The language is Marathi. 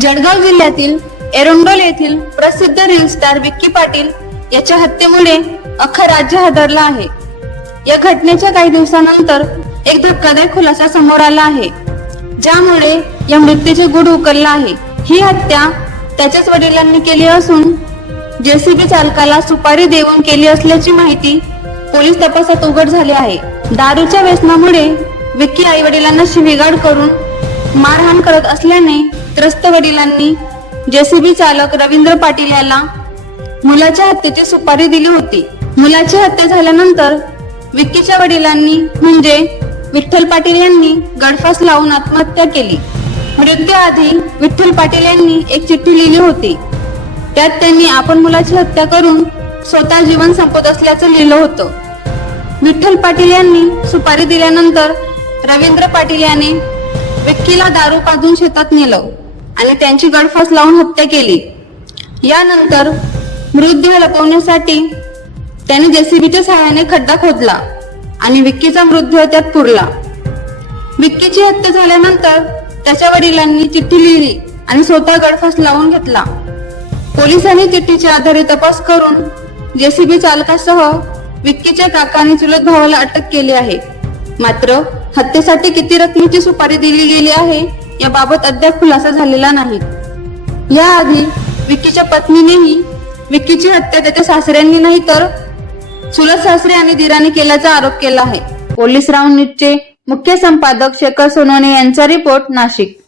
जळगाव जिल्ह्यातील एरोंडोल येथील प्रसिद्ध रील स्टार विक्की पाटील याच्या हत्येमुळे अख्खा राज्य हादरला आहे. या घटनेच्या काही दिवसानंतर एक धक्कादायक खुलासा समोर आला आहे ज्यामुळे या मृत्यूचे गुढ उकलला आहे. ही हत्या त्याच्याच वडिलांनी केली असून जेसीबी चालकाला सुपारी देऊन केली असल्याची माहिती पोलीस तपासात उघड झाली आहे. दारूच्या व्यसनामुळे विक्की आई वडिलांना शिवीगाड करून मारहाण करत असल्याने त्रस्त वडिलांनी जेसीबी चालक रवींद्र पाटील याला मुलाच्या हत्येची सुपारी दिली होती. मुलाची हत्या झाल्यानंतर विक्कीच्या वडिलांनी म्हणजे विठ्ठल पाटील यांनी गडफास लावून आत्महत्या केली. मृत्यूआधी विठ्ठल पाटील यांनी एक चिठ्ठी लिहिली होती. त्यात त्यांनी आपण मुलाची हत्या करून स्वतः जीवन संपत असल्याचं लिहिलं होतं. विठ्ठल पाटील यांनी सुपारी दिल्यानंतर रवींद्र पाटील याने विक्कीला दारू पाजून शेतात नेलं. आणि त्यांची गडफास लावून हत्या केली. यानंतर मृतदेह लपवण्यासाठी त्याने जेसीबीच्या सहाय्याने खड्डा खोदला आणि विक्कीचा मृतदेह त्यात पुरला. विक्कीची हत्या झाल्यानंतर त्याच्या वडिलांनी चिठ्ठी लिहिली आणि स्वतः गडफास लावून घेतला. पोलिसांनी चिठ्ठीच्या आधारे तपास करून जेसीबी चालकासह विक्कीच्या काकाने चुलत भावाला अटक केली आहे. मात्र हत्येसाठी किती रकमेची सुपारी दिली गेली आहे याबाबत अद्याप खुलासा झालेला नाही. याआधी विक्कीच्या पत्नीनेही विक्कीची हत्या त्याच्या सासऱ्यांनी नाही तर चुलत सासरे आणि दिराने केल्याचा आरोप केला आहे. पोलीस राऊंड न्यूजचे मुख्य संपादक शेखर सोनवणे यांचा रिपोर्ट नाशिक.